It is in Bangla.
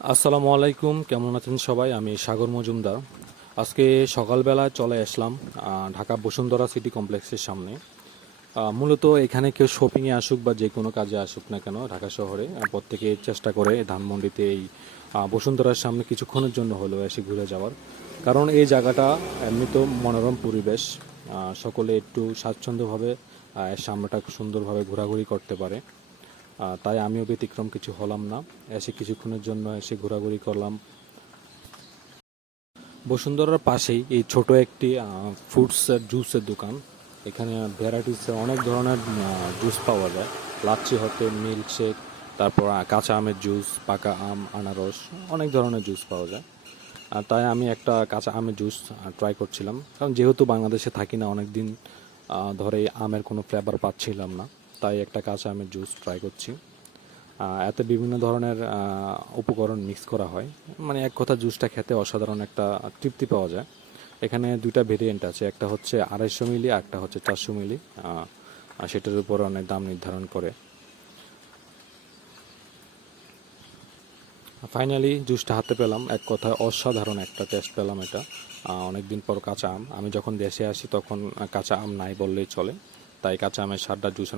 আসসালামু আলাইকুম, কেমন আছেন সবাই? আমি সাগর মজুমদার। আজকে সকালবেলা চলে আসলাম ঢাকা বসুন্ধরা সিটি কমপ্লেক্সের সামনে। মূলত এখানে কেউ শপিংয়ে আসুক বা যে কোনো কাজে আসুক না কেন ঢাকা শহরে, প্রত্যেকে চেষ্টা করে ধানমন্ডিতে এই বসুন্ধরার সামনে কিছুক্ষণের জন্য হলেও এসে ঘুরে যাওয়ার। কারণ এই জায়গাটা এমনিতেও মনোরম পরিবেশ, সকলে একটু স্বাচ্ছন্দ্যভাবে সামনেটা সুন্দরভাবে ঘোরাঘুরি করতে পারে। তাই আমিও ব্যতিক্রম কিছু হলাম না, এসে কিছুক্ষণের জন্য এসে ঘোরাঘুরি করলাম। বসুন্ধরার পাশেই এই ছোট একটি ফ্রুটস আর জুসের দোকান। এখানে ভ্যারাইটিস অনেক ধরনের জুস পাওয়া যায়, লাচ্ছি হতে মিল্কশেক, তারপর কাঁচা আমের জুস, পাকা আম, আনারস, অনেক ধরনের জুস পাওয়া যায়। আর তাই আমি একটা কাঁচা আমের জুস ট্রাই করছিলাম, কারণ যেহেতু বাংলাদেশে থাকি না অনেক দিন ধরে আমের কোনো ফ্লেভার পাচ্ছিলাম না, তাই একটা কাঁচা আমের জুস ট্রাই করছি। এতে বিভিন্ন ধরনের উপকরণ মিক্স করা হয়, মানে এক কথা জুসটা খেতে অসাধারণ একটা তৃপ্তি পাওয়া যায়। এখানে দুইটা ভেরিয়েন্ট আছে, একটা হচ্ছে 250 মিলি, একটা হচ্ছে 400 মিলি। আর সেটার উপর অনেক দাম নির্ধারণ করে। ফাইনালি জুসটা হাতে পেলাম, এক কথায় অসাধারণ একটা টেস্ট পেলাম এটা। অনেকদিন পর কাঁচা আম, আমি যখন দেশে আসি তখন কাঁচা আম নাই বললেই চলে, তাই কাঁচা আমের স্বাদটা জুসের